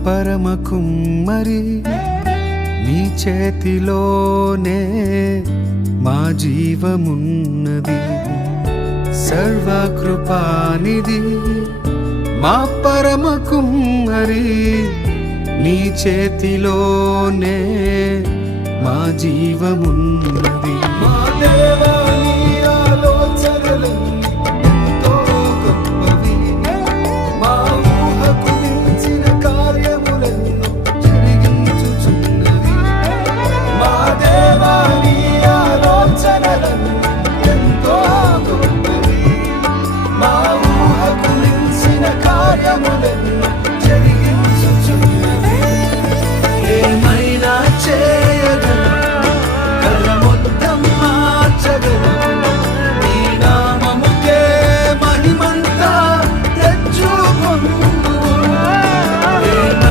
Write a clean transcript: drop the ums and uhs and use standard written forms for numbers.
పరమ కుమ్మరి నీ చేతిలోనే మా జీవమున్నది. సర్వకృపానిధి మా పరమ కుమ్మరి నీ చేతిలోనే మా జీవమున్నది. మా దేవా